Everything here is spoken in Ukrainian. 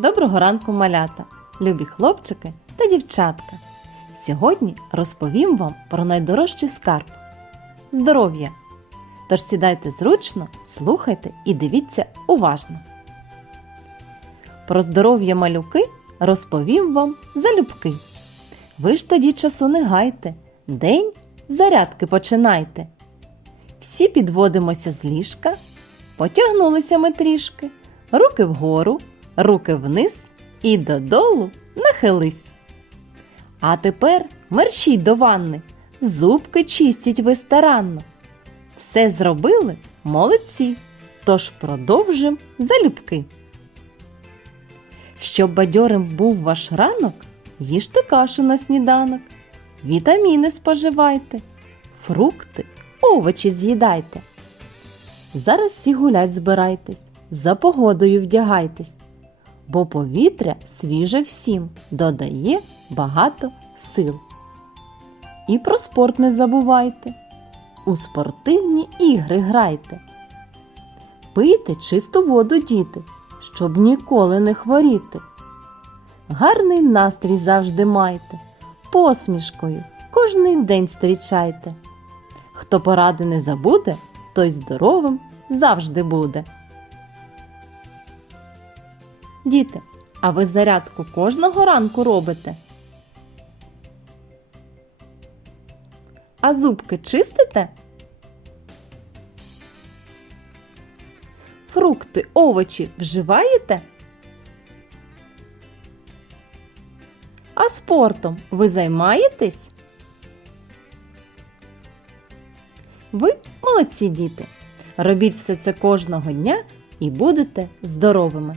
Доброго ранку, малята, любі хлопчики та дівчатка. Сьогодні розповім вам про найдорожчий скарб здоров'я. Тож сідайте зручно, слухайте і дивіться уважно. Про здоров'я малюки розповім вам залюбки. Ви ж тоді часу не гайте, день зарядки починайте. Всі підводимося з ліжка, потягнулися ми трішки, руки вгору, руки вниз і додолу нахились. А тепер мерщій до ванни, зубки чистіть ви старанно. Все зробили молодці, тож продовжим залюбки. Щоб бадьорим був ваш ранок, їжте кашу на сніданок, вітаміни споживайте, фрукти, овочі з'їдайте. Зараз всі гулять збирайтесь, за погодою вдягайтесь, бо повітря свіже всім додає багато сил. І про спорт не забувайте. У спортивні ігри грайте. Пийте чисту воду, діти, щоб ніколи не хворіти. Гарний настрій завжди майте, посмішкою кожний день зустрічайте. Хто поради не забуде, той здоровим завжди буде. Діти, а ви зарядку кожного ранку робите? А зубки чистите? Фрукти, овочі вживаєте? А спортом ви займаєтесь? Ви молодці діти. Робіть все це кожного дня і будете здоровими.